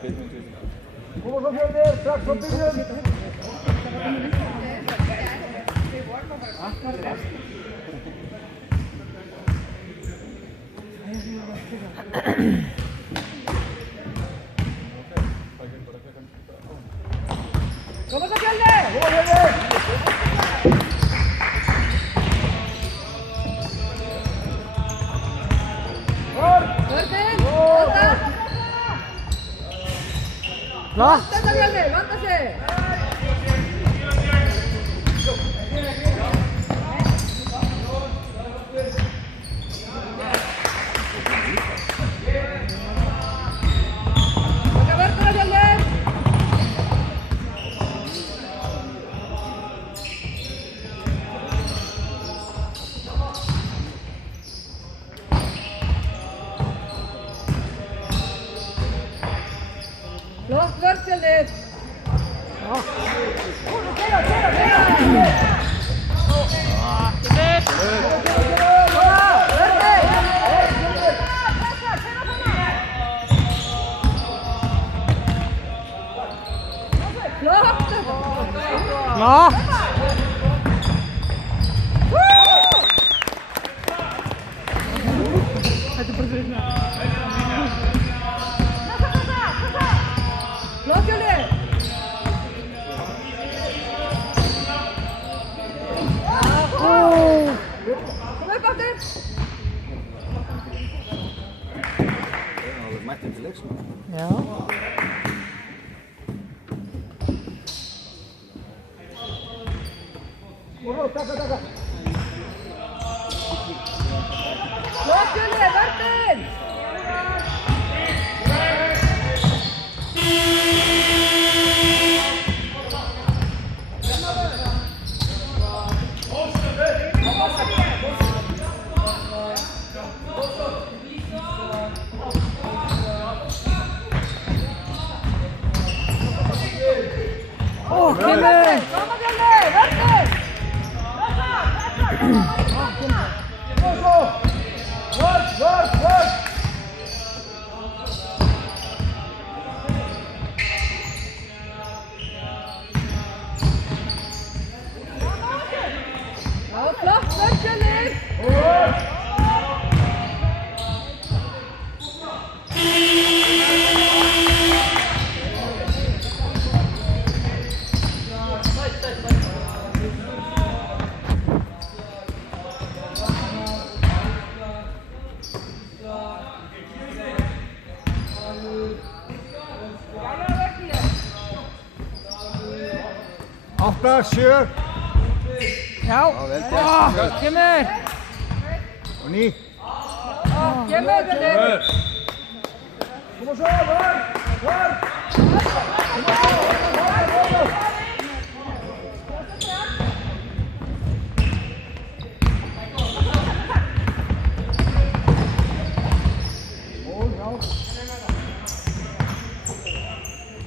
Kom op, Fjölnir, strax på byggen! Kom så Fjölnir! Kom Fjölnir! Vänta Fjölnir, vänta sig! Flott vörð Fjölnir! Ja! Flott Fjölnir! Kom upp aftur! Það mætti til leiks. Já. Taka. Flott Fjölnir, verðin! Fjölnir! Koma Fjölnir, verðin! Vörð! Já, flott vörð Fjölnir! Átta, sjö. Já, kemur! Og ný. Kemur Fjölnir! Kom så, vörð!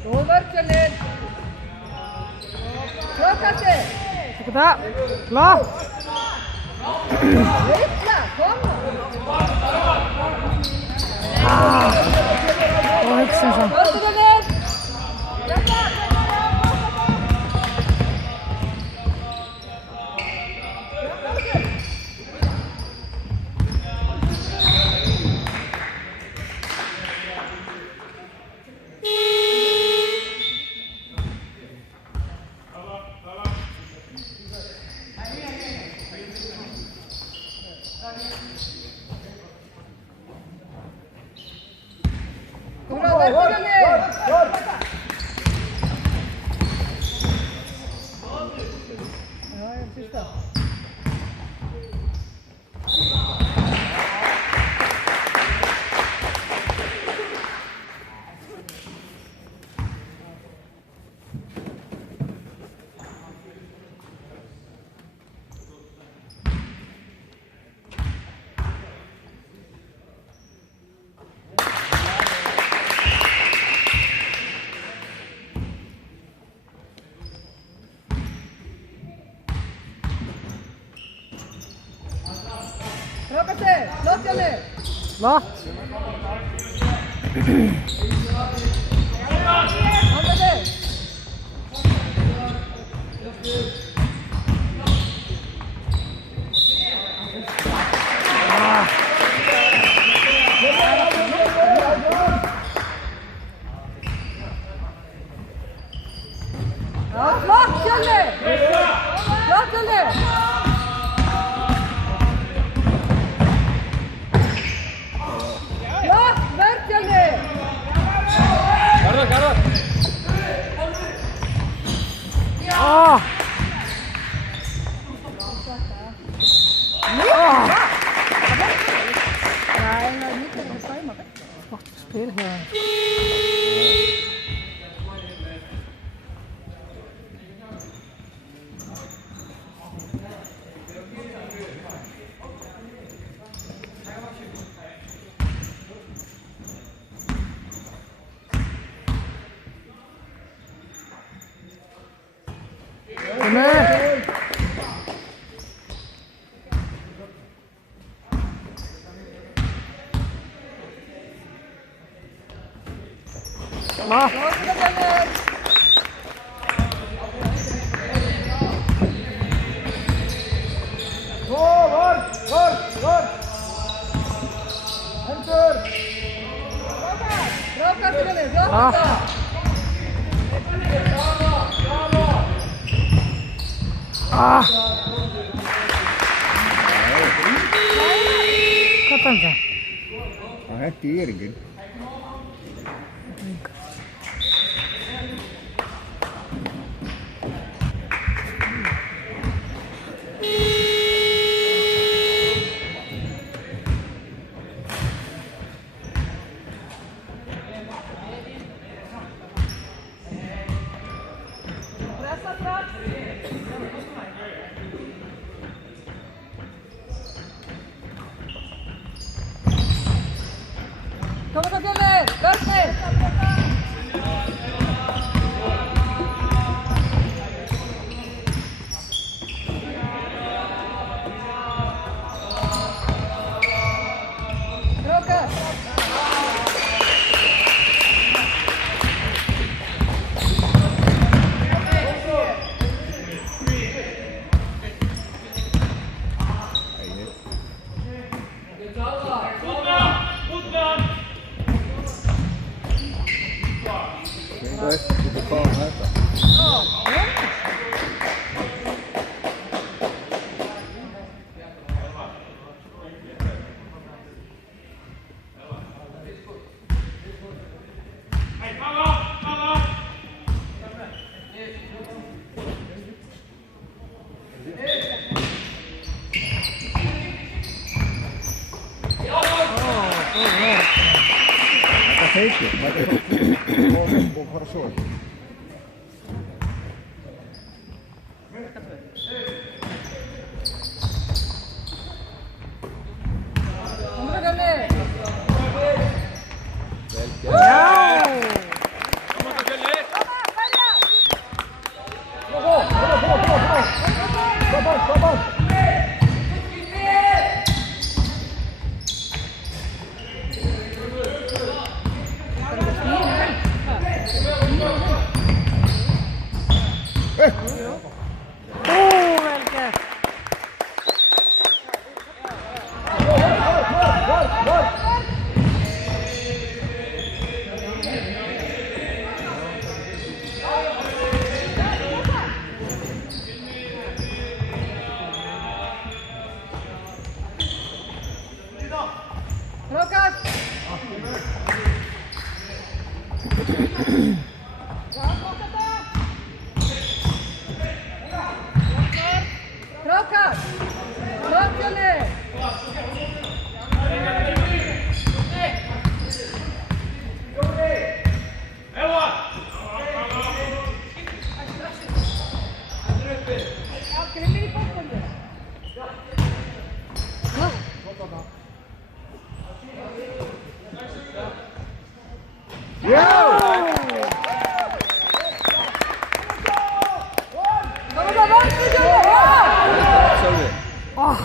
Góð vörð Fjölnir! Klokkansi! Takk fyrir það! Flott! Lilla, kom! Og hugsa eins og. Vörðu Fjölnir! Kom då, vörðu Fjölnir! Ja, jag sista. Klokkansi! Flott Fjölnir! Flott! 아. Ja, en niet tegen de schuim, maar. Wacht, spelen. Ja. Kom mee. Ah. Lopen de Dennis. Var. Enter. Roka de Dennis. Ah. Ah. Kapanca. Hij teringen. Kom op Dennis. Best mee. Roka. Geef je, maar het is ook voor een soort. Kom op Dennis. Kom. Welke. Roka. Roka. Kom Dennis. Kom op Dennis. Ah.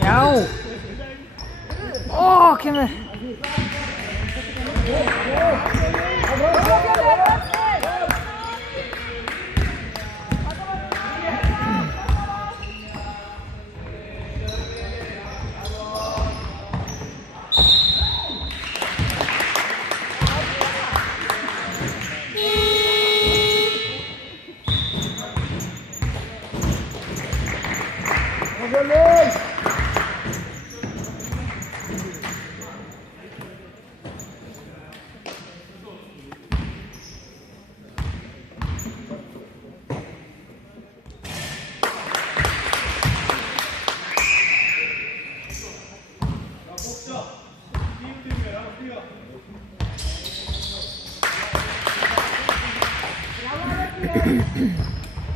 Jou. Oh, kom maar. Fjölnir!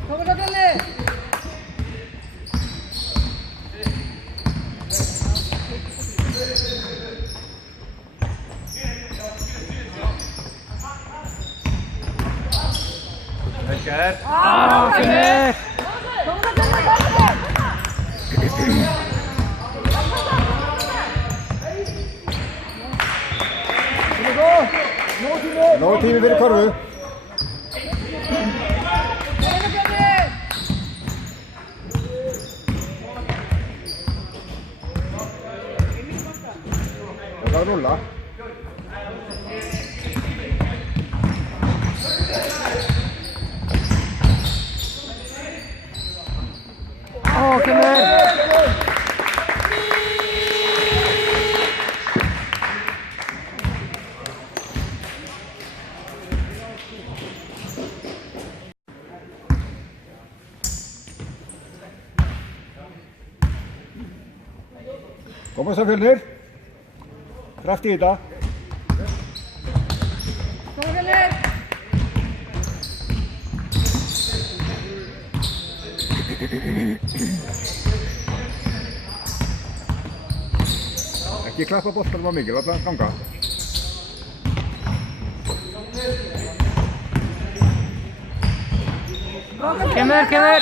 가보자 별내. 아, 그네. 가보자 별내. 그리고 노팀이 베리커를 가보자 별내. 올라 올라. 그네. Kom Fjölnir. Kraftigt idag. 가보자 별내. Ekki klappa boltanum á mikið, láta hann ganga. Kemur, kemur.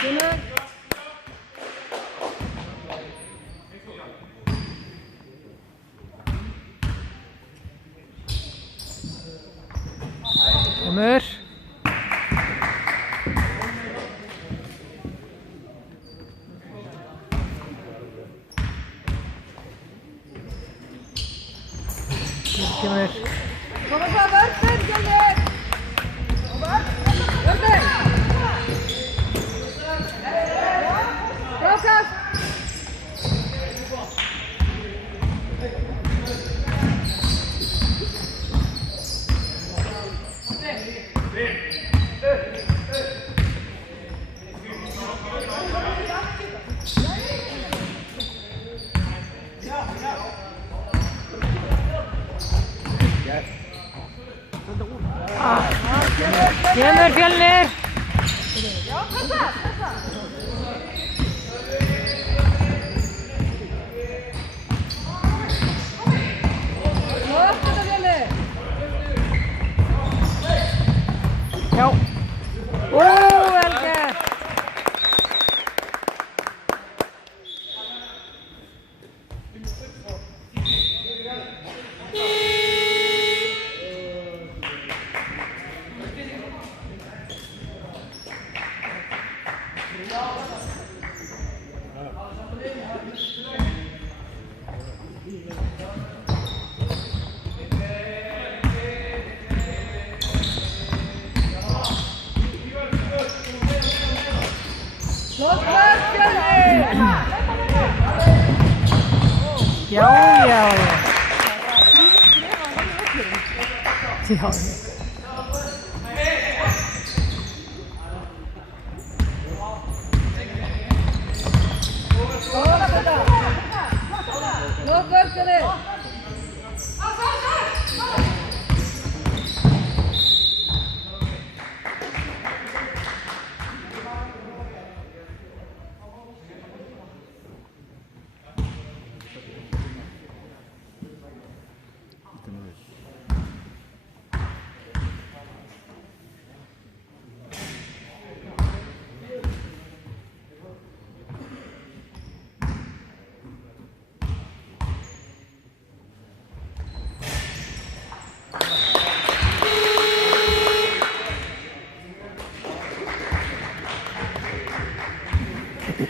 Kemur. Kemur. Kemur. 가보자 별내 별내. 별내. Brokas. Kemur, Fjölnir. 가보자 별내. Já. Vel gert. Já, já. Já. Slå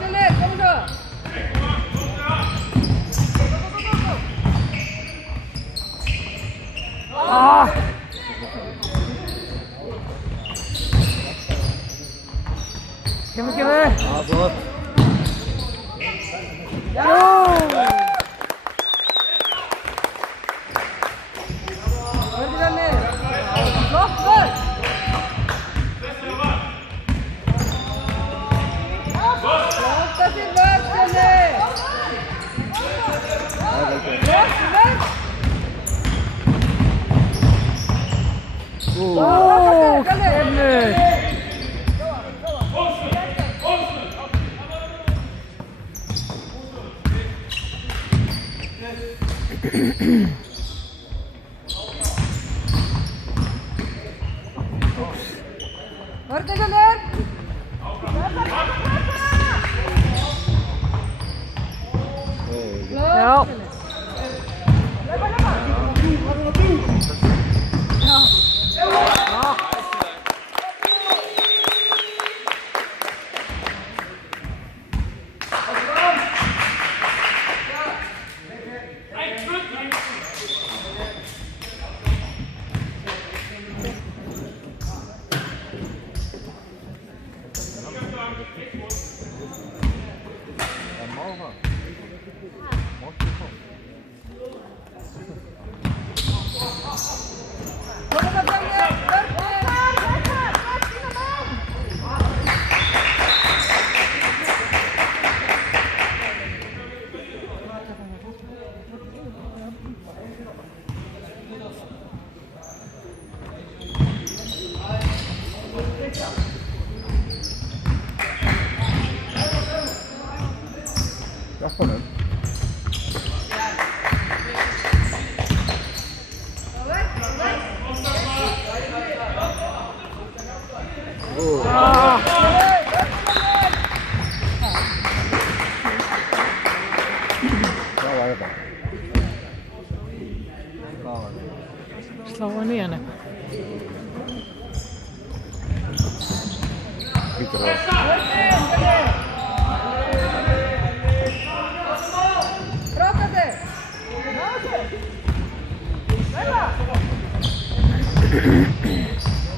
till led, kom så! Ah! Kemur. Ja, flott. Vänta ner! Slå för! Slå till vänster! Oh, Kemur. Vänta ner! Ja. Klappa nu. Bra jobbat. Slå ner henne. Lite bra. Prata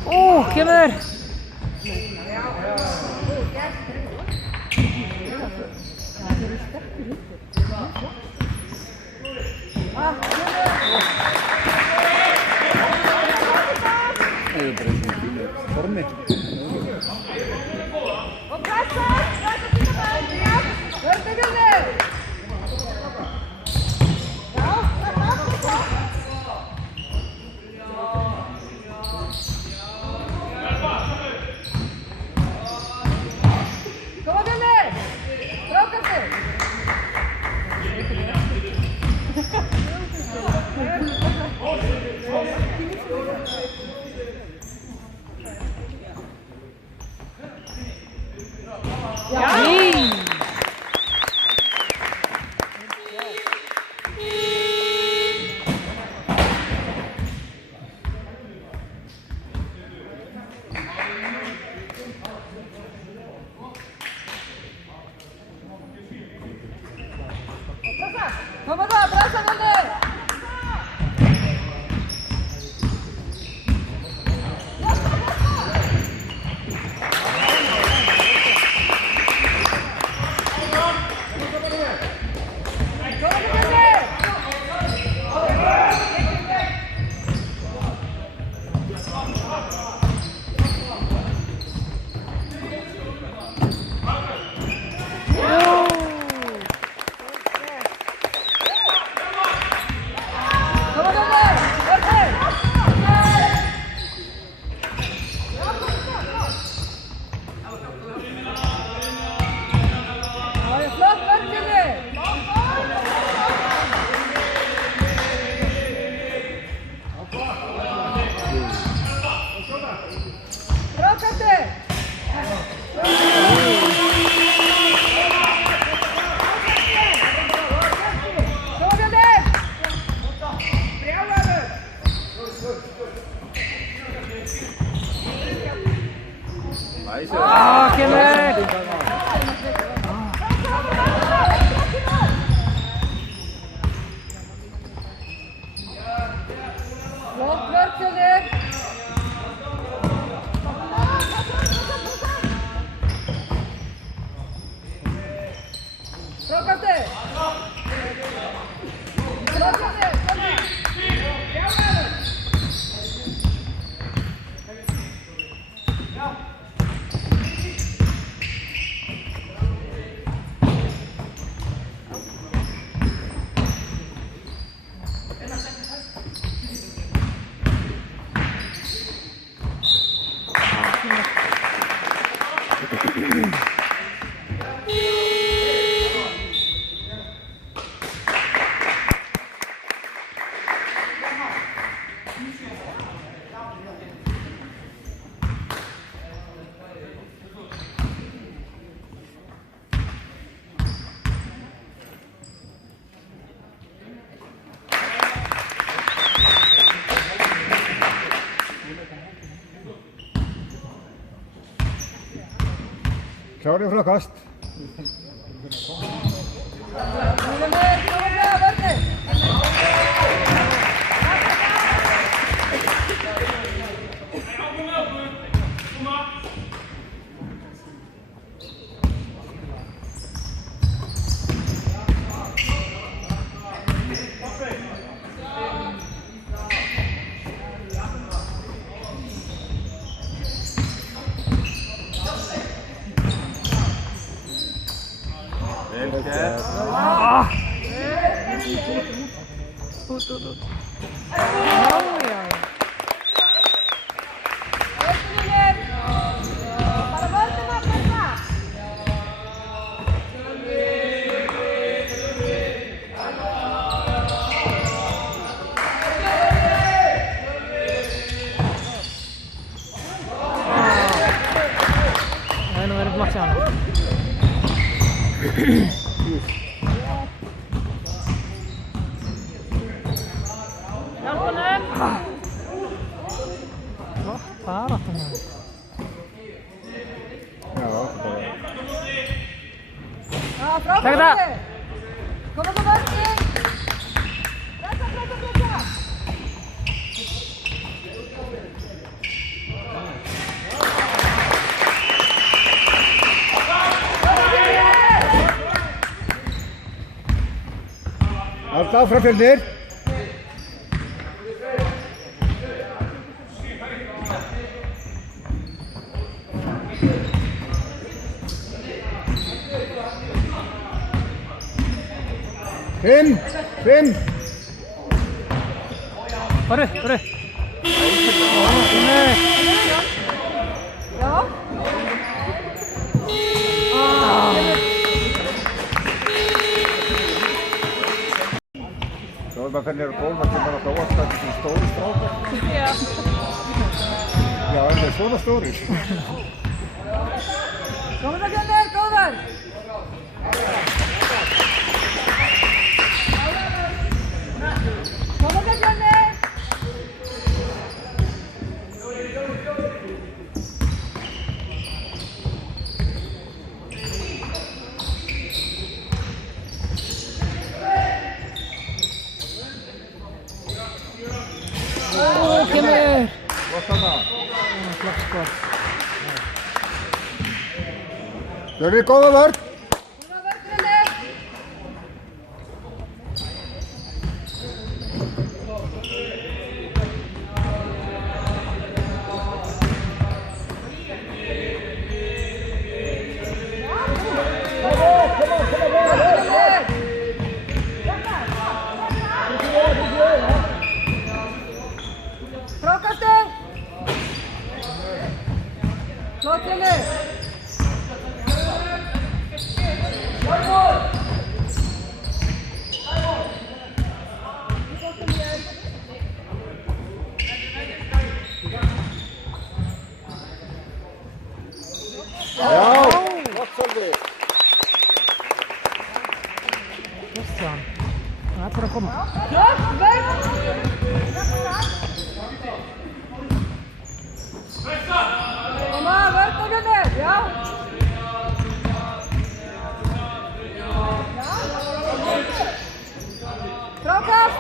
Oh, Kemur. Formi. Vänta ner! Kom igen ner! Prata sig! Nej. Vamos lá, abraça, Vander! Frákastið. Frákastið. Klárir frákast. Út. Já. Bara völdum að byrja. Það nú verið flott hjá hana. Bara það maður. Já, Frákastið. Komum á völdum. Pressa. allt áfram Fjölnir. Fimm. Bara. Já. Svo maður fyrir niður á gólf, það kemur alltaf óvart að svona stóri strákar. Já, en það er svona stóri. Komum það Fjölnir, góður. Komum það Fjölnir. Kemur. Gott þarna. Flott skot. Fjölnir, góða vörn. Komum það vörð Fjölnir. Frákastið. Flott Fjölnir. Já, gott Sölvi. Just hjá hann. Það er bara að koma. Flott vörð. Koma, vörð Fjölnir. Já. Frákast.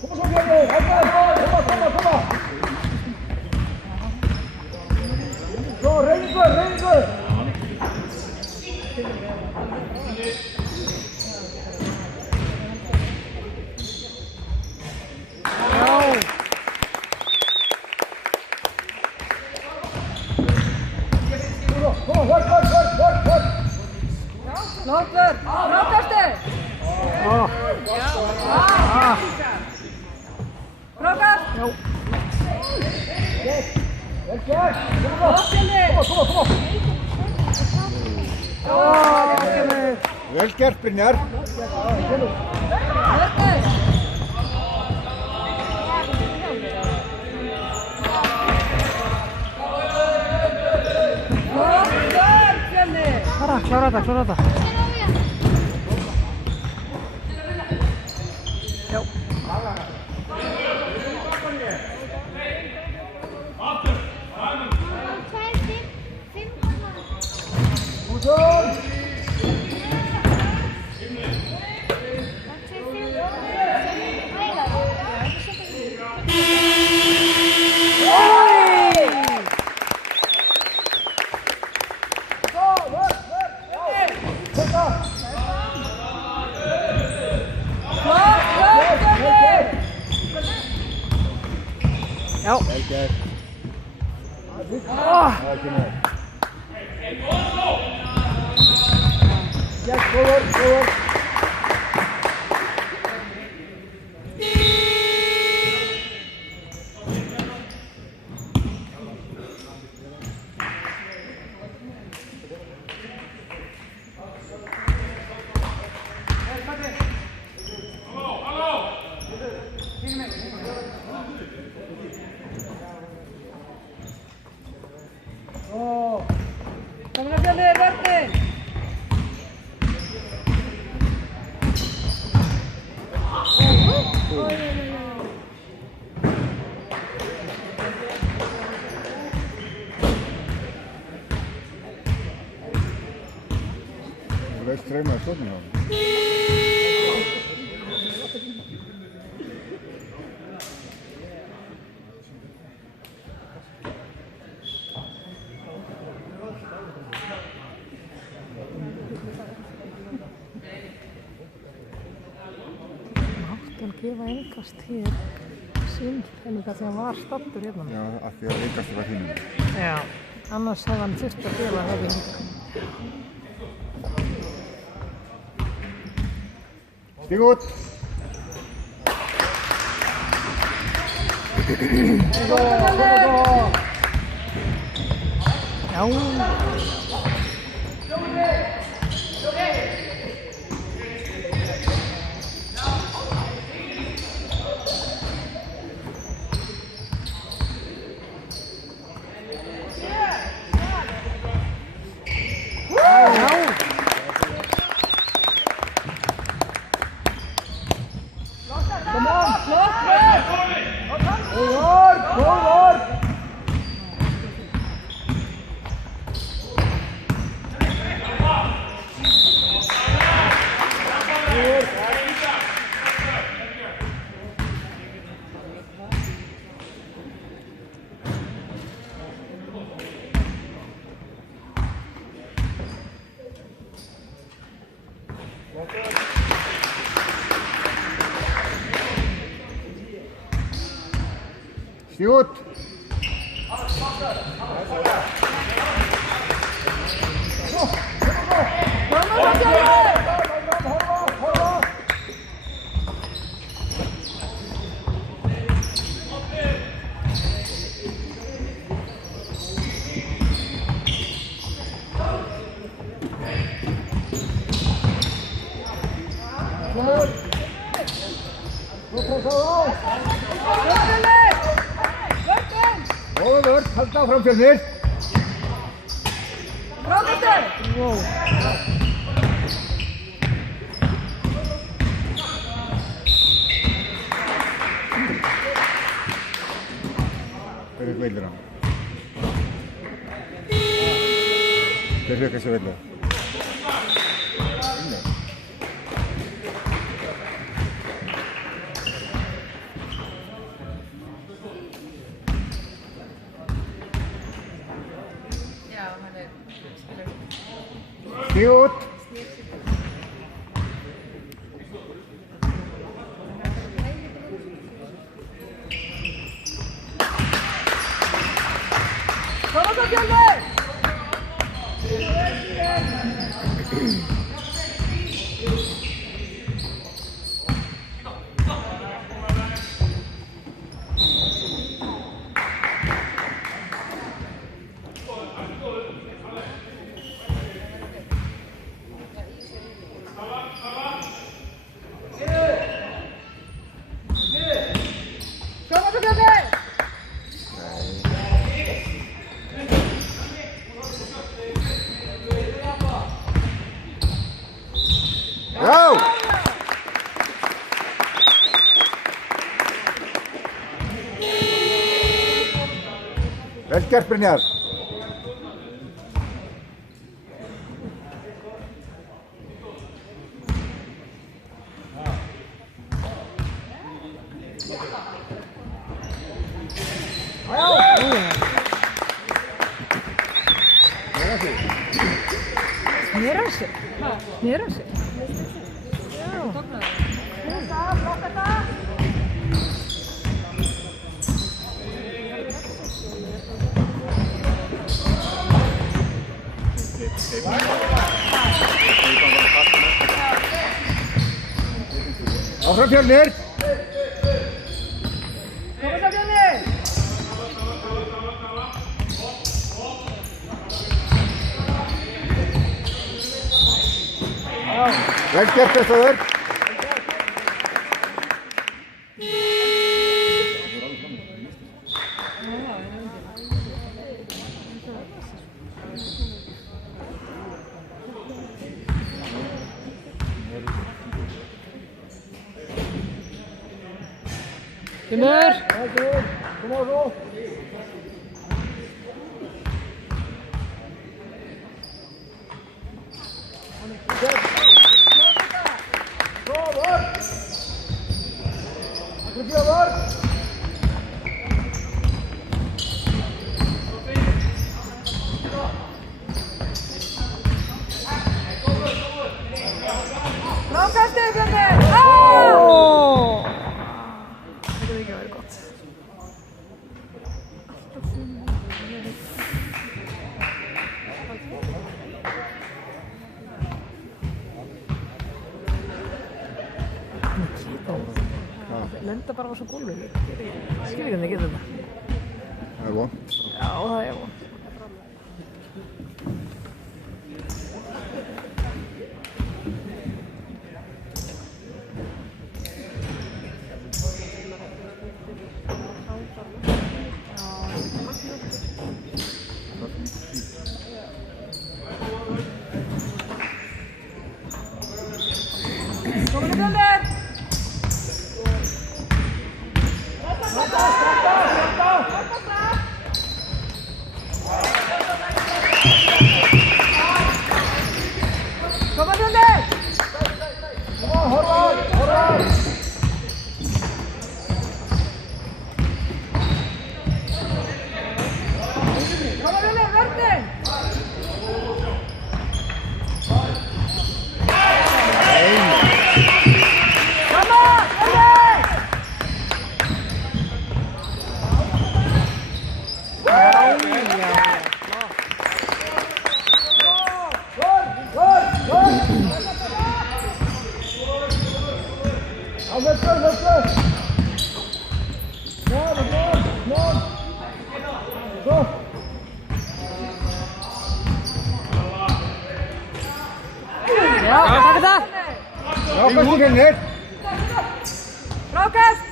Koma svo Fjölnir, koma. Flottur. Frákastið. Frákast. Já. Vel gert! Flottinni. Vel gert, Brynjar! Verkið. Flottur, Fjölnir. Klára þetta. Já. Já. Vel gert! Åh. Það er ekki með. Yes, góður! Kominu Fjölnir, verkið. Þú veist streymaði stóðinu á hann. Hann gefa engast hér símpenninga þegar hann var staddur hérna. Já, af því að engast var hínum. Já. Annars hefði hann þurft að gefa hefði hingað. Stíg út! Já. Góður! Stíg út! Góður, halda áfram Fjölnir! Frákastið. Wow. Hver er veilur hann? Hver er þessi veilur? Stíg út! Kominu Fjölnir. Vel gert, Brynjar. Snýr hann sig? Snýr hann sig? Já. Áfram Fjölnir. Kom það Fjölnir! Vel gert, Kristoffer. Finnur! Kom á svo. Framkastið Fjölnir! Det hade inte varit gott. Lenda bara á svo gólfinu. Skil ekki hvernig getur þetta. Það er von. Já, það er von. Kom það Fjölnir! Kom það Fjölnir! Kom það Fjölnir, vörnin! Já, takk það! Frákast í Fjölnir. Frákast!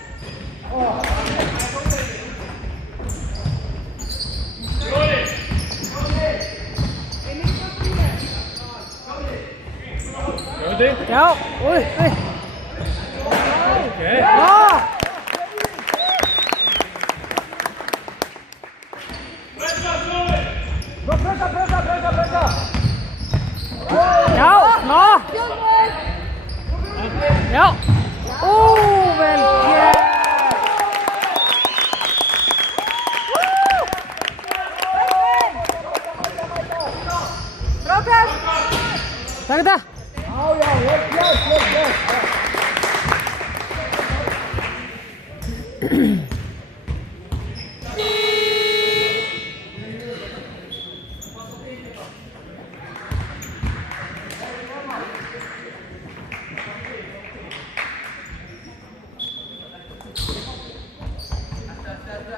Já, oj, oj. Ja! Ja, ja. Ja. Oh, vel gert. Frákast! Takk það.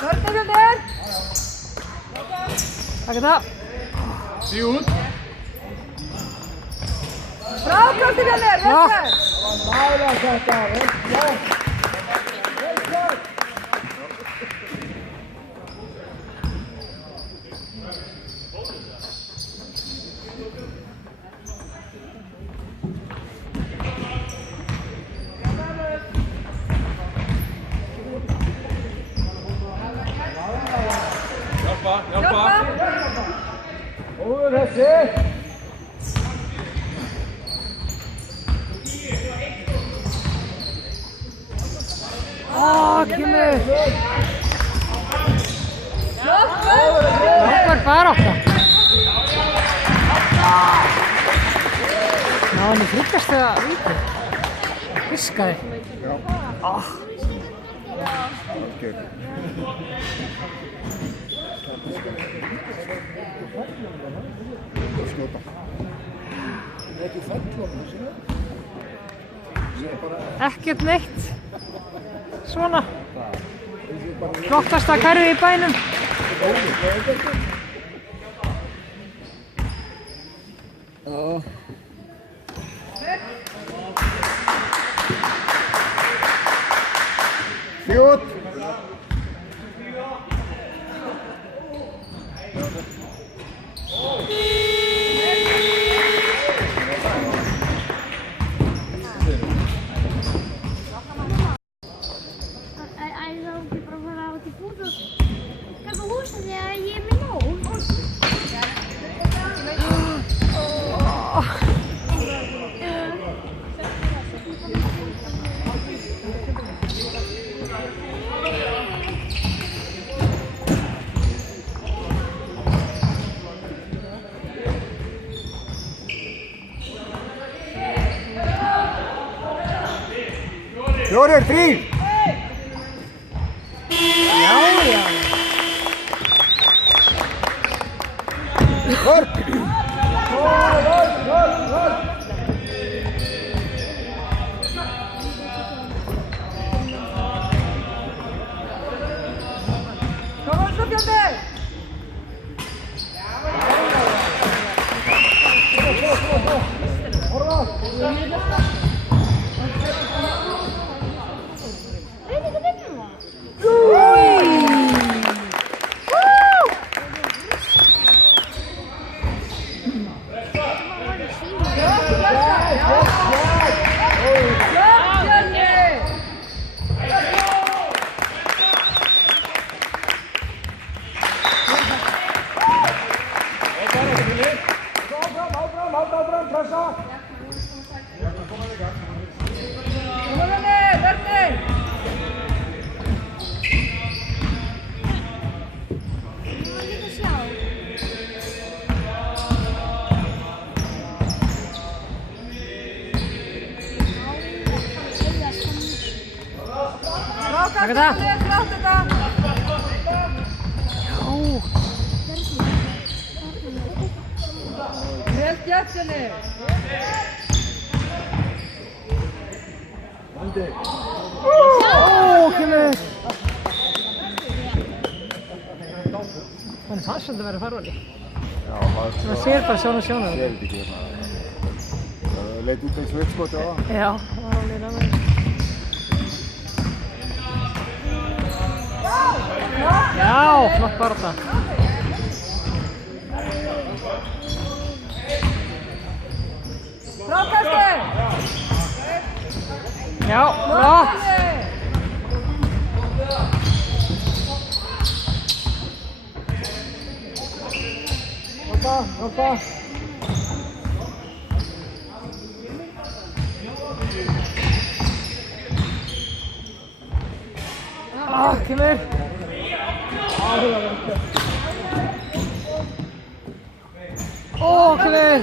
Vörnin Fjölnir! Takk það. Frákast Fjölnir, vel Ja. gert! Mála þetta. Vel gert. Hjálpa. Góður þessi. Kemur. Hjálpa. Frábær barátta. Náði í þriggjastiga víti. Fiskaði. Já. Okay. Snjóta. Ekki fellum, Ekkert neitt. Svona. Flottasta kerfi í bænum. Já. Fjút. Fjórir, þrír. Já. Vörp. Kom on, Skjöldur. Áfram, pressa. Taka það. Vel gert henni. Kemur. Þannig fannst þetta að vera farvali. Já, maður sér bara sjónu. Sér þetta ekki hérna. Það leit út eins og uppskoti á það. Já, það var alveg náður. Já, flott barátta. Frákastið! Já, flott. Hoppa. Kemur. Kemur.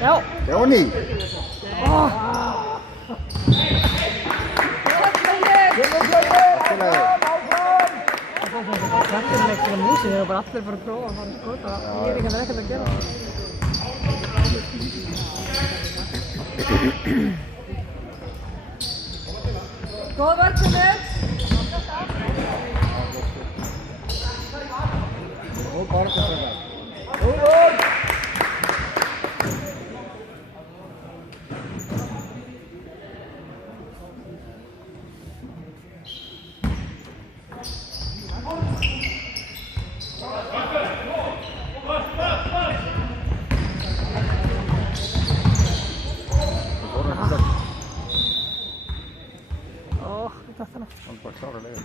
Já. Jóni. Þetta er ekki músið, þeir eru bara allir bara að prófa að fara að skota. Ég er ekkert að gera. Góð verkefni. Og bara þetta. klárlega.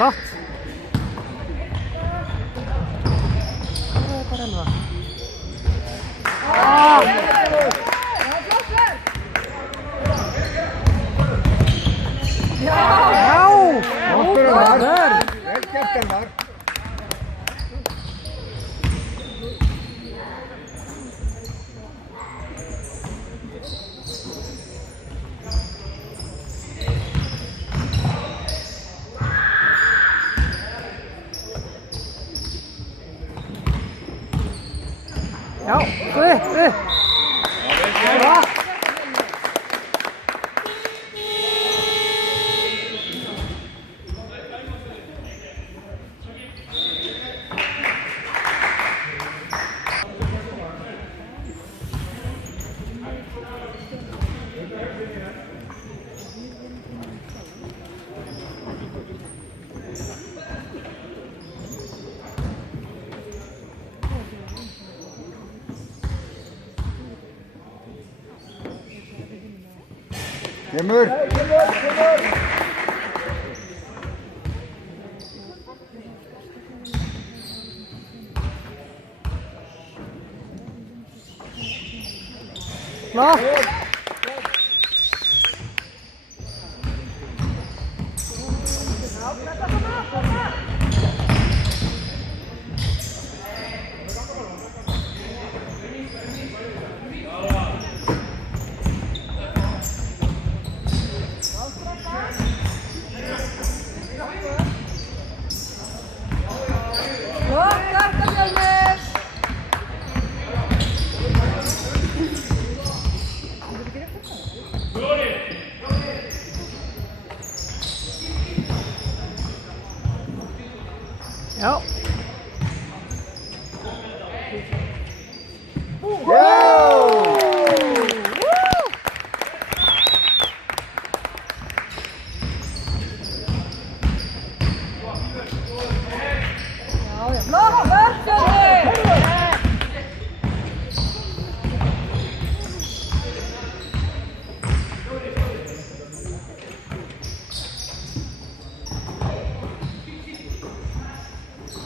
Flott. Það er bara enn það. Óttur var. Vel gert Elvar. Já, upp. Bra. Kemur. Flott. Já.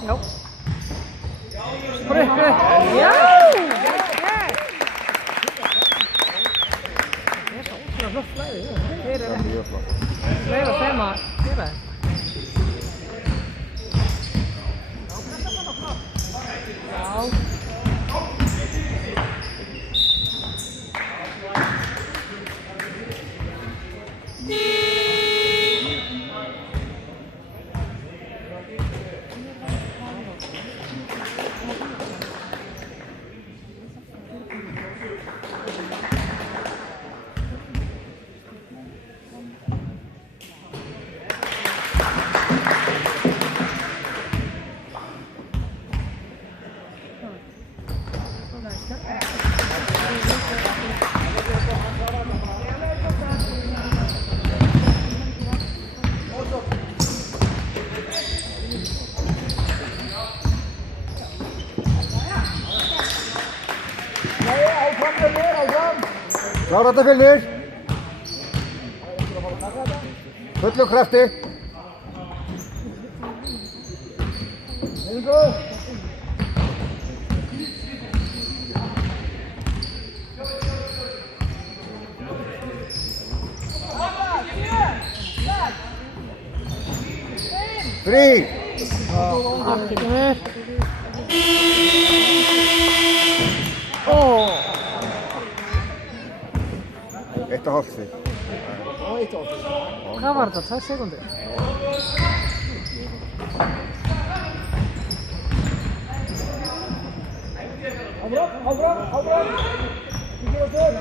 Já. Sprikku. Já! Það er svo ótrúlega flott flæði. Þeir eru Mjög flott. leiða þeim að gera þetta. Klára þetta Fjölnir. Fullu krafti. Frí. Aftur. Åh! Eitt og hálft stig. eitt áttu. Hvað var þetta? 2 sekúndur? Áfram. Ekki gera þörn.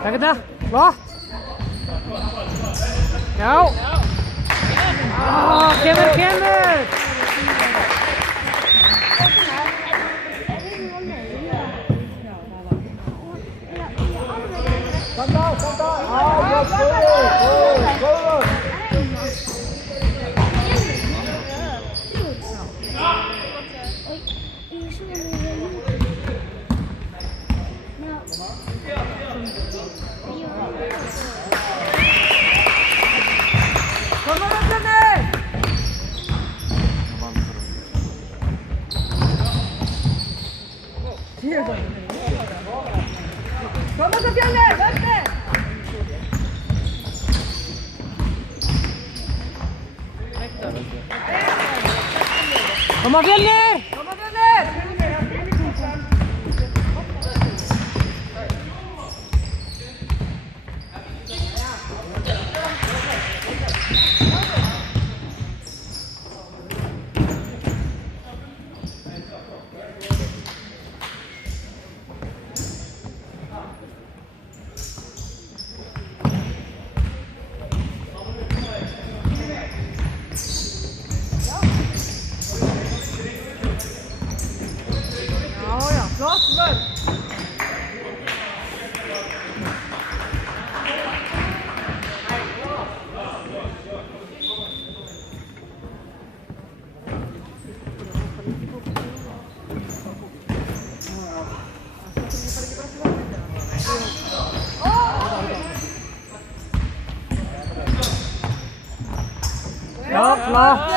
Takk þetta. Flott. Já. Kemur. Standa. Góður. Kom völlunum! Kom svo Fjölnir, völlin! Koma Fjölnir! Kom Fjölnir! Flott vörn! Ja, flott!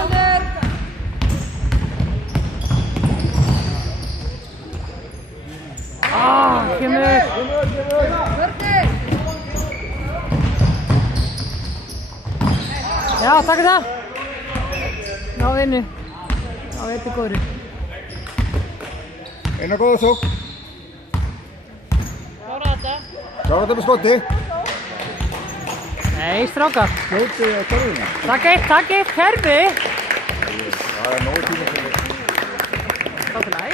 Kemur! Vörnir! Já, takk þetta! Ná vinnu. Ná veitir góður. Eina góða sók. Klára þetta. Klára þetta með skotti. Nei, strákar. Skjóti kerfina. Takk eitt, kerfi! Það nóg tíma fyrir. Þá til lagi.